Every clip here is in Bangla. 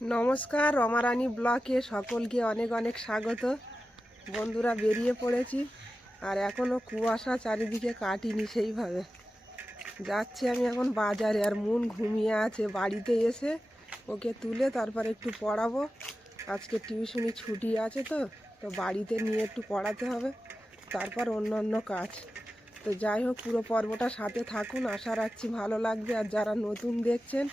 নমস্কার, রমারানী ব্লকে সকলকে অনেক অনেক স্বাগত। বন্ধুরা, বেরিয়ে পড়েছি আর এখনও কুয়াশা চারিদিকে কাটিনি সেইভাবে। যাচ্ছি আমি এখন বাজারে আর মন ঘুমিয়ে আছে। বাড়িতে এসে ওকে তুলে তারপর একটু পড়াবো। আজকে টিউশনি ছুটি আছে তো তো বাড়িতে নিয়ে একটু পড়াতে হবে। তারপর অন্য অন্য কাজ। তো যাই হোক, পুরো পর্বটা সাথে থাকুন। আশা রাখছি ভালো লাগবে। আর যারা নতুন দেখছেন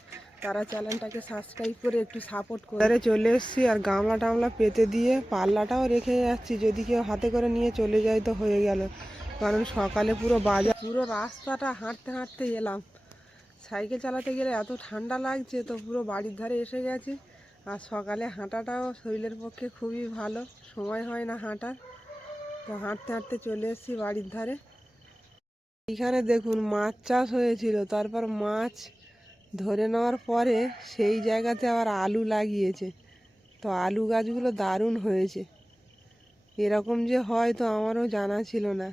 তারা চ্যানেলটাকে সাবস্ক্রাইব করে একটু সাপোর্ট করে। চলে এসেছি আর গামলা টামলা পেতে দিয়ে পাল্লাটাও রেখে যাচ্ছি। যদি কেউ হাতে করে নিয়ে চলে যায় তো হয়ে গেল। কারণ সকালে পুরো বাজার, পুরো রাস্তাটা হাঁটতে হাঁটতে এলাম। সাইকেল চালাতে গেলে এত ঠান্ডা লাগছে তো পুরো বাড়ির ধারে এসে গেছি। আর সকালে হাঁটাটাও শরীরের পক্ষে খুবই ভালো, সময় হয় না হাঁটার। তো হাঁটতে হাঁটতে চলে এসেছি বাড়ির ধারে। এখানে দেখুন মাছ চাষ হয়েছিল, তারপর মাছ ধরে নেওয়ার পরে সেই জায়গাতে আবার আলু লাগিয়েছে। তো আলু গাছগুলো দারুণ হয়েছে। এরকম যে হয় তো আমারও জানা ছিল না।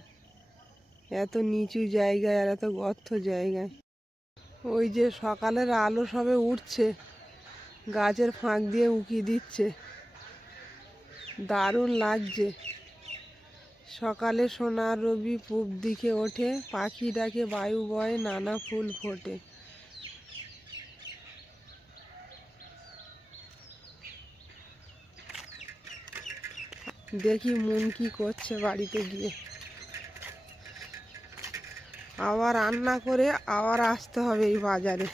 এত নিচু জায়গায় আর এত গর্ত জায়গায়। ওই যে সকালের আলো সবে উঠছে, গাছের ফাঁক দিয়ে উকি দিচ্ছে। দারুণ লাগছে। সকালে সোনার রবি পূব দিকে ওঠে, পাখি ডাকে বায়ু বয়, নানা ফুল ফোটে। দেখি মন কি করছে বাড়িতে গিয়ে। আবার রান্না করে আবার আসতে হবে এই বাজারে।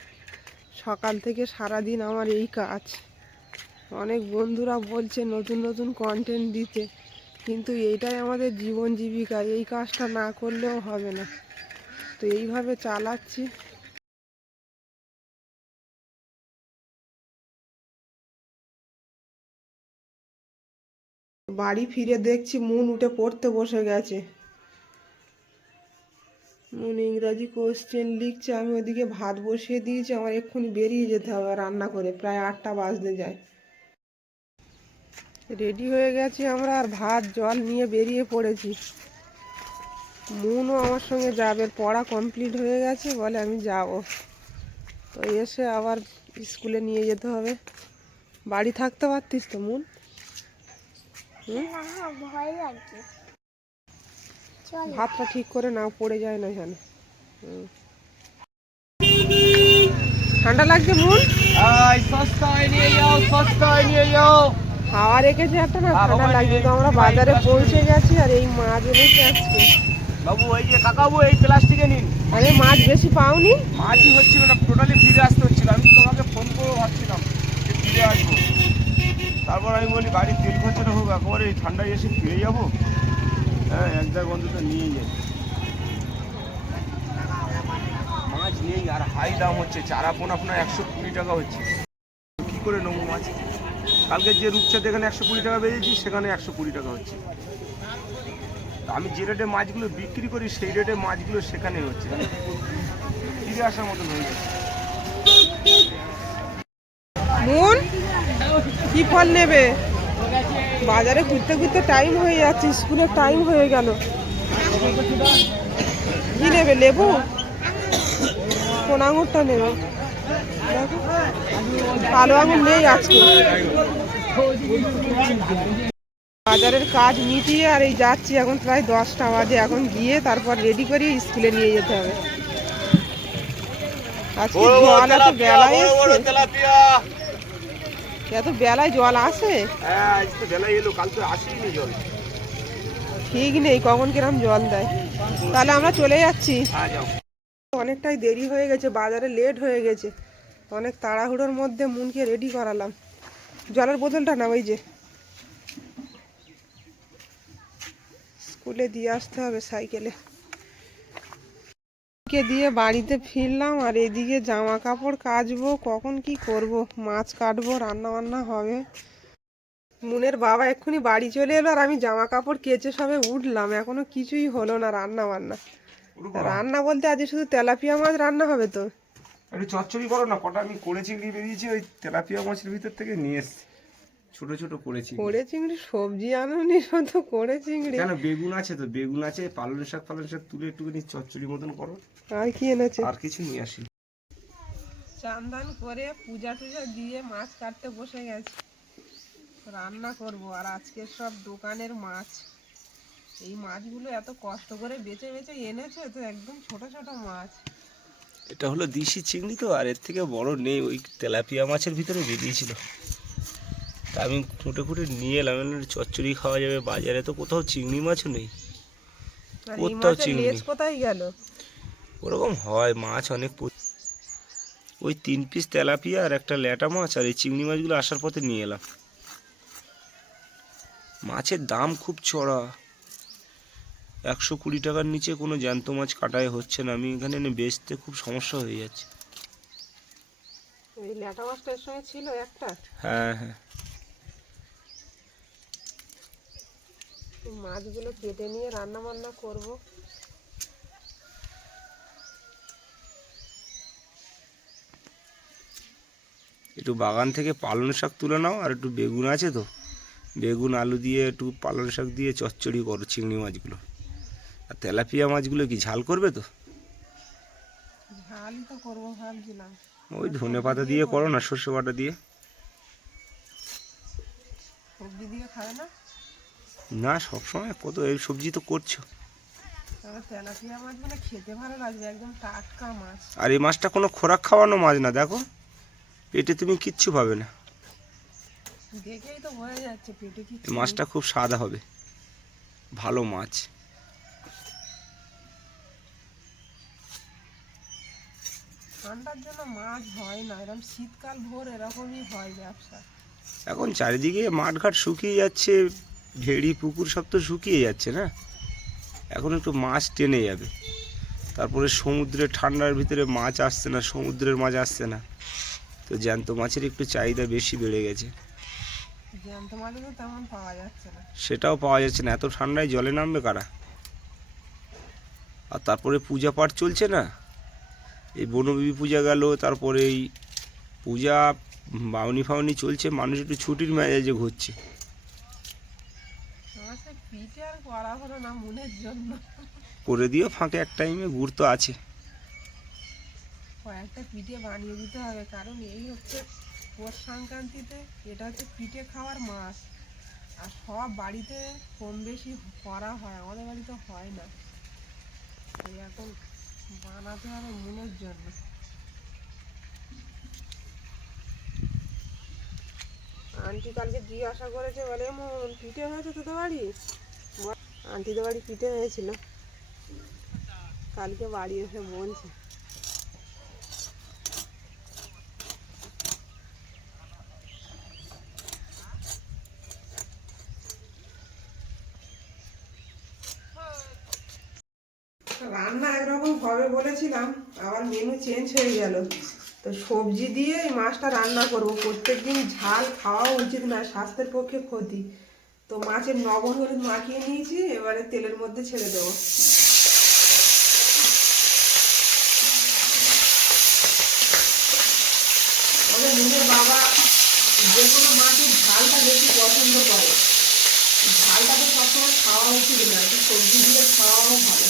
সকাল থেকে সারা দিন আমার এই কাজ। অনেক বন্ধুরা বলছে নতুন নতুন কন্টেন্ট দিতে। কিন্তু এইটাই আমাদের জীবন জীবিকা, এই কাজটা না করলেও হবে না। তো এইভাবে চালাচ্ছি। বাড়ি ফিরে দেখছি মুন উঠে পড়তে বসে গেছে। মুন ইংরাজি কোশ্চেন লিখছে, আমি ওদিকে ভাত বসিয়ে দিয়েছি, আমার এক্ষুনি বেরিয়ে যেতে হবে রান্না করে, প্রায় আটটা বাজতে যায়। রেডি হয়ে গেছি আমরা আর ভাত, জল নিয়ে বেরিয়ে পড়েছি। মুনও আমার সঙ্গে যাবে, পড়া কমপ্লিট হয়ে গেছে, বলে আমি যাব। তো এসে আবার স্কুলে নিয়ে যেতে হবে। বাড়ি থাকতে পারতিস তো, মুন? ভয় ভাতটা ঠিক করে নাও পড়ে যায় না এখানে ঠান্ডা লাগছে মুন যাও হাওয়া রেখেছে একটা না ঠান্ডা লাগছে তো আমরা বাজারে পৌঁছে গেছি আর এই মাছ এনেছি আজকে বাবু এই যে কাকাবু এই প্লাস্টিকে নিন। আরে মাছ বেশি পাওনি? মাছই হচ্ছিল না টোটালি ফিরে আসতে হচ্ছিল আমি তো তোমাকে ফোন করে ভাবছিলাম যে ফিরে আসব। তারপর আমি বলি গাড়ির তেল খরচাটা হোক, একবারে এই ঠান্ডায় এসে ফিরে যাব? হ্যাঁ এক জায়গায় অন্তত নিয়ে যাই। মাছ নেই, আর হাই দাম হচ্ছে, চারা পোনা পোনা একশো কুড়ি টাকা হচ্ছে। কি করে নেব মাছ? কালকে যে রূপচাঁদ এখানে একশো কুড়ি টাকা বেরিয়েছি সেখানে একশো কুড়ি টাকা হচ্ছে। আমি যে রেটে মাছগুলো বিক্রি করি, সেই রেটে মাছগুলো সেখানে হচ্ছে। ফিরে আসার মতন হয়ে যাচ্ছে কি ফল নেবে? বাজারে ঘুরতে ঘুরতে টাইম হয়ে যাচ্ছে স্কুলের টাইম হয়ে গেল। কি নেবে লেবু? কোন আঙুরটা নেবে। কালো আঙুর নেই আজকে। বাজারের কাজ মিটিয়ে আর এই যাচ্ছি এখন প্রায় দশটা বাজে। এখন গিয়ে তারপর রেডি করে স্কুলে নিয়ে যেতে হবে। আজকে বেলায় এসছে। এত বেলায় জল আসে? হ্যাঁ আজ তো বেলা এলো কাল তো আসেইনি জল। ঠিক নেই কখন কিরম জল দেয়? তাহলে আমরা চলে যাচ্ছি। হ্যাঁ অনেকটাই দেরি হয়ে গেছে বাজারে লেট হয়ে গেছে। অনেক তাড়াহুড়োর মধ্যে মুনকে রেডি করালাম। জলের বোতলটা না ওই যে। স্কুলে দিয়ে আসতে হবে সাইকেলে। কে দিয়ে বাড়িতে ফিরলাম আর এদিকে জামা কাপড় কাচবো কখন কি করব? মাছ কাটবো রান্না বান্না হবে। মুনের বাবা এক্ষুনি বাড়ি চলে এলো আর আমি জামা কাপড় কেচে সবে উঠলাম। এখনও কিছুই হলো না রান্না বান্না রান্না বলতে আজ শুধু তেলাপিয়া মাছ রান্না হবে তো? একটু চচ্চড়ি করো না কটা আমি করে চিংড়ি বেরিয়েছি ওই তেলাপিয়া মাছের ভিতর থেকে নিয়ে এসছি। ছোট ছোট করেছি করে চিংড়ি সবজি আনুনি শুধু করে চিংড়ি। কেন বেগুন আছে তো? বেগুন আছে পালং শাক পালং শাক তুলে একটুখানি চচ্চড়ি মতন করো। আর কি এনেছে? আর কিছু নিয়ে আসি। চান্দান করে পূজা টুজা দিয়ে মাছ কাটতে বসে গেছি। রান্না করব আর আজকে সব দোকানের মাছ। এই মাছগুলো এত কষ্ট করে বেছে বেছে এনেছে তো একদম ছোট ছোট মাছ। এটা হলো দিশি চিংড়ি তো আর এর থেকে বড় নেই। ওই তেলাপিয়া মাছের ভিতরে বেরিয়েছিল। তা আমি খুঁটে খুঁটে নিয়ে এলাম। চচ্চড়ি খাওয়া যাবে বাজারে তো কোথাও চিংড়ি মাছও নেই। কোথাও চিংড়ি। কোথায় গেল? ওরকম হয় মাছ অনেক ওই তিন পিস তেলাপিয়া আর একটা ল্যাটা মাছ আর এই চিংড়ি মাছগুলো আসার পথে নিয়ে এলাম। মাছের দাম খুব চড়া। একশো কুড়ি টাকার নিচে কোনো জ্যান্ত মাছ কাটাই হচ্ছে না। আমি এখানে এনে বেচতে খুব সমস্যা হয়ে যাচ্ছে। ওই ল্যাটা মাছটা এর সঙ্গে ছিল একটা? হ্যাঁ হ্যাঁ। মাছগুলো কেটে নিয়ে রান্না বান্না করব। একটু বাগান থেকে পালং শাক তুলে নাও আর একটু বেগুন আছে তো। বেগুন আলু দিয়ে একটু পালং শাক দিয়ে চচ্চড়ি করো চিংড়ি মাছগুলো। আর তেলাপিয়া মাছগুলো কি ঝাল করবে তো? ঝালই তো করব ভাবছিলাম ওই ধনে পাতা দিয়ে করো না সর্ষে বাটা দিয়ে। সবজি দিয়ে খায় না? না সবসময় কত এই সবজি তো করছ। মানে খেতে ভালো লাগবে একদম টাটকা মাছ। আর এই মাছটা কোনো খোরাক খাওয়ানো মাছ না দেখো। পেটে তুমি কিচ্ছু পাবে না। মাছটা খুব সাদা হবে। ভালো মাছ। ঠান্ডার জন্য মাছ হয় না এরকম শীতকাল ভোর এরকমই হয় ব্যবসা। এখন চারিদিকে মাঠঘাট শুকিয়ে যাচ্ছে ভেড়ি পুকুর সব তো শুকিয়ে যাচ্ছে না? এখন একটু মাছ টেনে যাবে। তারপরে সমুদ্রে ঠান্ডার ভিতরে মাছ আসছে না সমুদ্রের মাছ আসছে না। তো জ্যান্ত মাছের একটু চাহিদা বেশি বেড়ে গেছে। জ্যান্ত মাছও তেমন পাওয়া যাচ্ছে না। সেটাও পাওয়া যাচ্ছে না। এত ঠান্ডায় জলে নামবে কারা? আর তারপরে পূজা পাঠ চলছে না? এই বনবিবি পূজা গেল তারপরে এই পূজা বাউনি ফাউনি চলছে মানুষ একটু ছুটির মেজাজে ঘুরছে। করা হলো না মনের জন্য। করে দিও ফাঁকে এক টাইমে গুড় তো আছে। কয়েকটা পিঠে বানিয়ে দিতে হবে কারণ এই হচ্ছে পৌষ সংক্রান্তিতে এটা হচ্ছে পিঠে খাওয়ার মাছ আর সব বাড়িতে কম বেশি করা হয় আমাদের বাড়িতে হয় না। এখন বানাতে হবে মনের জন্য। আন্টি কালকে জিজ্ঞাসা করেছে, বলে এমন পিঠে হয়েছে তোদের বাড়ি? বল- আন্টিদের বাড়ি পিঠে হয়েছিল। কালকে বাড়ি এসে বলছে। রান্না একরকম হবে বলেছিলাম, আবার মেনু চেঞ্জ হয়ে গেল। তো সবজি দিয়ে এই মাছটা রান্না করব। প্রত্যেক দিন ঝাল খাওয়া উচিত না স্বাস্থ্যের পক্ষে ক্ষতি। তো মাছের লবণ হলুদ মাখিয়ে নিয়েছি, এবারে তেলের মধ্যে ছেড়ে দেবো। আমাদের মুনের বাবা যে কোনো মাছের ঝালটা বেশি পছন্দ করে। ঝালটা তো সবসময় খাওয়া উচিত না একটু সবজি দিয়ে খাওয়াও ভালো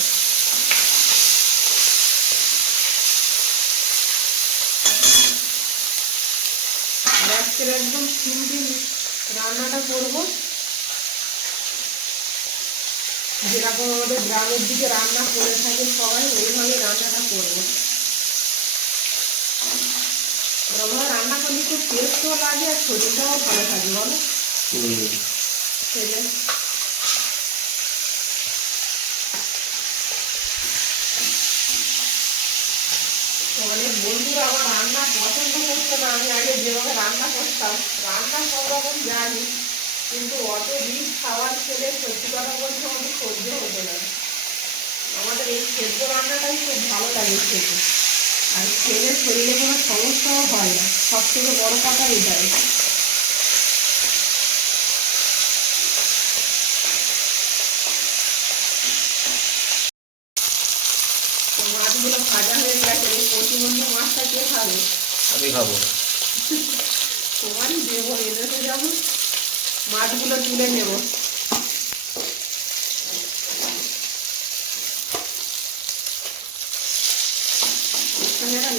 আর আজকের একদম সিম্পল রান্নাটা করব। যেরকম আমাদের গ্রামের দিকে রান্না করে থাকে সবাই ওইভাবে রান্নাটা করব। ওইভাবে রান্না করলে খুব টেস্টও লাগে আর শরীরটাও ভালো থাকে বলো? খেলে তো অনেক বন্ধুরা আমার রান্না পছন্দ করতো না আমি আগে যেভাবে রান্না করতাম রান্না সব রকম জানি কিন্তু অত রিচ খাওয়ার ছেলে সত্যি কথা বলতে আমাদের সহ্য হতো না আমাদের এই সেদ্ধ রান্নাটাই খুব ভালো লাগে খেতে আর খেলে শরীরে কোনো সমস্যাও হয় না। সব থেকে বড় কথা এটাই খাব। মাছগুলো তুলে নেব।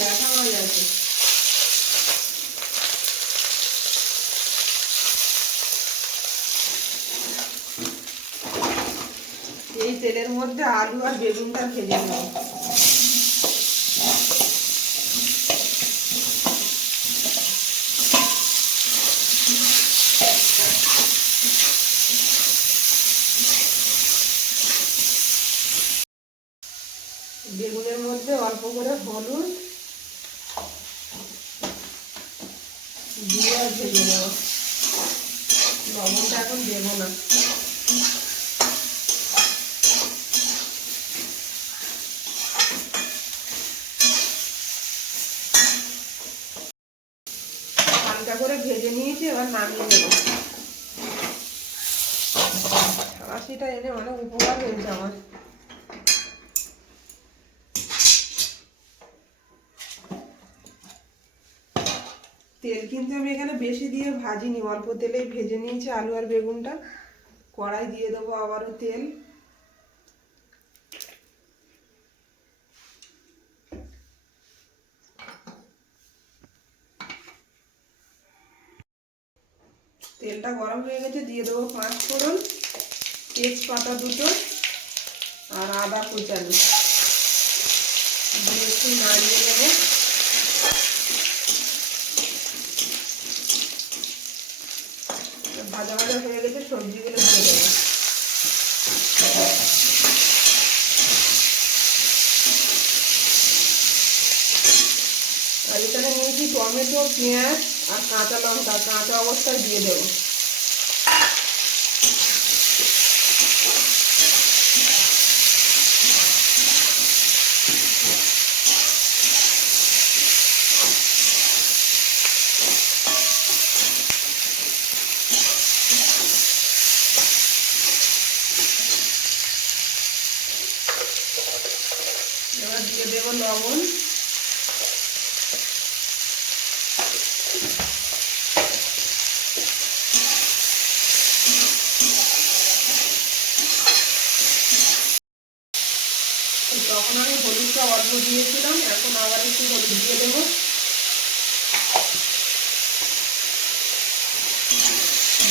লেখা হয়ে এই তেলের মধ্যে আলু আর বেগুনটা ভেজে নেব। করে হলুদ দিয়ে ভেজে নেব লবণটা এখন দেবো না। হালকা করে ভেজে নিয়েছি, এবার নামিয়ে নেব। আশিটা এনে অনেক উপকার হয়েছে আমার। তেল কিন্তু আমি এখানে বেশি দিয়ে ভাজিনি, অল্প তেলেই ভেজে নিয়েছি আলু আর বেগুনটা। কড়াই দিয়ে দেবো আবারও তেল। তেলটা গরম হয়ে গেছে, দিয়ে দেবো পাঁচ ফোড়ন, তেজপাতা দুটো আর আদা কুচানো। দিয়ে একটু নাড়িয়ে নেব। ভাজা ভাজা হয়ে গেছে, সবজিগুলো দিয়ে দেবো। আর এখানে নিয়েছি টমেটো, পেঁয়াজ আর কাঁচা লঙ্কা। কাঁচা অবস্থায় দিয়ে দেবো এবার দিয়ে দেবো লবণ। তখন আমি হলুদটা অল্প দিয়েছিলাম, এখন আবার একটু হলুদ দিয়ে দেবো।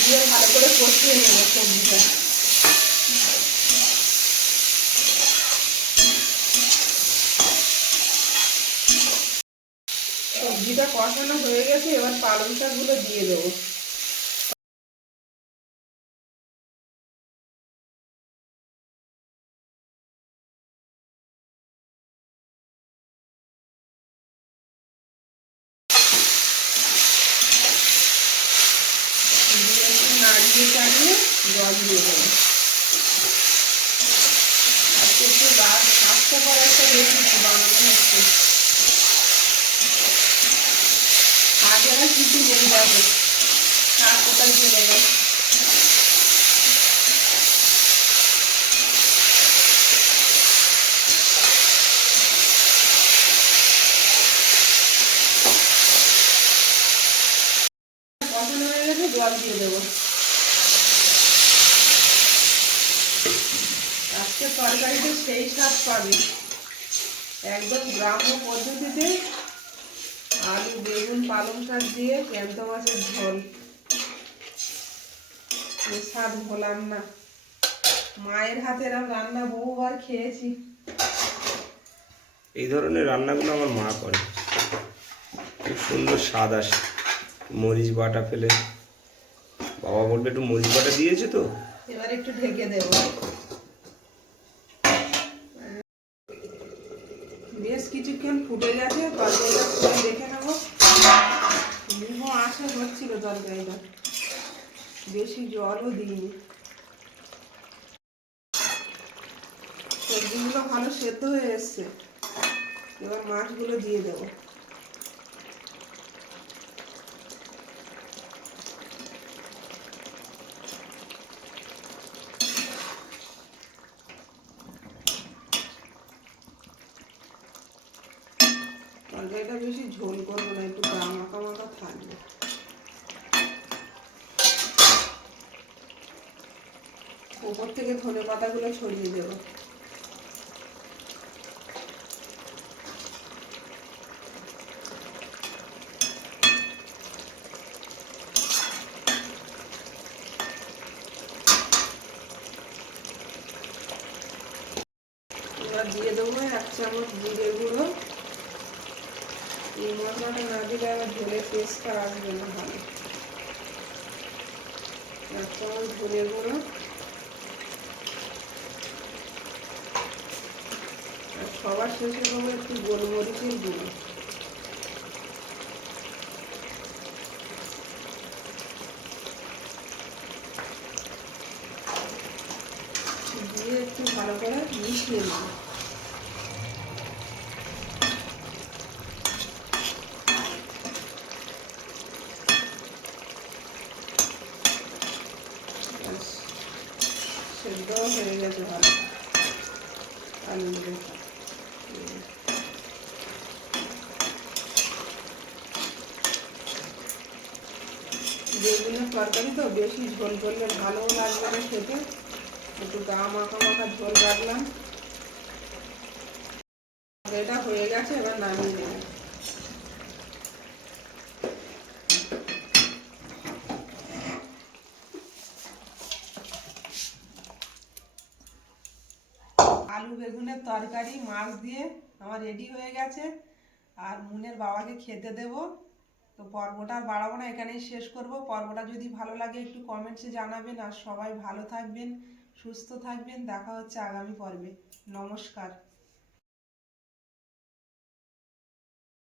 দিয়ে ভালো করে কষিয়ে নেব সবজিটা সবজিটা কষানো হয়ে গেছে, এবার পালং শাকগুলো দিয়ে দেবো। নাড়িয়ে চাড়িয়ে জল দিয়ে দেবো। আজকে একটু লাল স্বাস্থ্যকর একটা রেসিপি বানানো হচ্ছে আর কিছু নেই যাবে শাক কোথায় চলে হয়ে গেছে, জল দিয়ে দেবো। আজকে তরকারিতে সেই স্বাদ পাবে। একদম গ্রাম্য পদ্ধতিতে আলু বেগুন পালং শাক দিয়ে জ্যান্ত মাছের ঝোল। এই স্বাদ ভোলাম না। মায়ের হাতের রান্না বহুবার খেয়েছি। এই ধরনের রান্নাগুলো আমার মা করে। খুব সুন্দর স্বাদ আসে। মরিচ বাটা ফেলে। বাবা বলবে একটু মরিচ বাটা দিয়েছে তো? এবার একটু ঢেকে দেব বেশ কিছুক্ষণ ফুটে গেছে, তরকারিটা ফুটে দেখে নেব। মুহ আসে হচ্ছিল তরকারিটা। বেশি জলও দিইনি। সবজিগুলো ভালো সেদ্ধ হয়ে এসছে। এবার মাছগুলো দিয়ে দেবো। তরকারিটা বেশি ঝোল করব না, একটু গা মাখা মাখা থাকবে। উপর থেকে ধনে পাতাগুলো ছড়িয়ে দেবো। দিয়ে দেবো এক চামচ জিরে গুঁড়ো। এই মশলাটা না দিলে আবার ঝোলের টেস্টটা আসবে না ভালো। চামচ ধনে গুঁড়ো। আর সবার শেষে দেবো একটু গোলমরিচের গুঁড়ো। দিয়ে একটু ভালো করে মিশিয়ে নেব। হয়ে গেছে ভালো। হুম। বেগুনের তরকারি তো বেশি ঝোল করলে ভালোও লাগবে না খেতে। একটু গা মাখা মাখা ঝোল রাখলাম। এটা হয়ে গেছে, এবার নামিয়ে নেব আলু বেগুনের তরকারি, মাছ দিয়ে আমার রেডি হয়ে গেছে। আর মুনের বাবাকে খেতে দেব। তো পর্বটা বাড়াবো না, এখানেই শেষ করব। পর্বটা যদি ভালো লাগে একটু কমেন্টসে জানাবেন। আর সবাই ভালো থাকবেন, সুস্থ থাকবেন। দেখা হচ্ছে আগামী পর্বে। নমস্কার।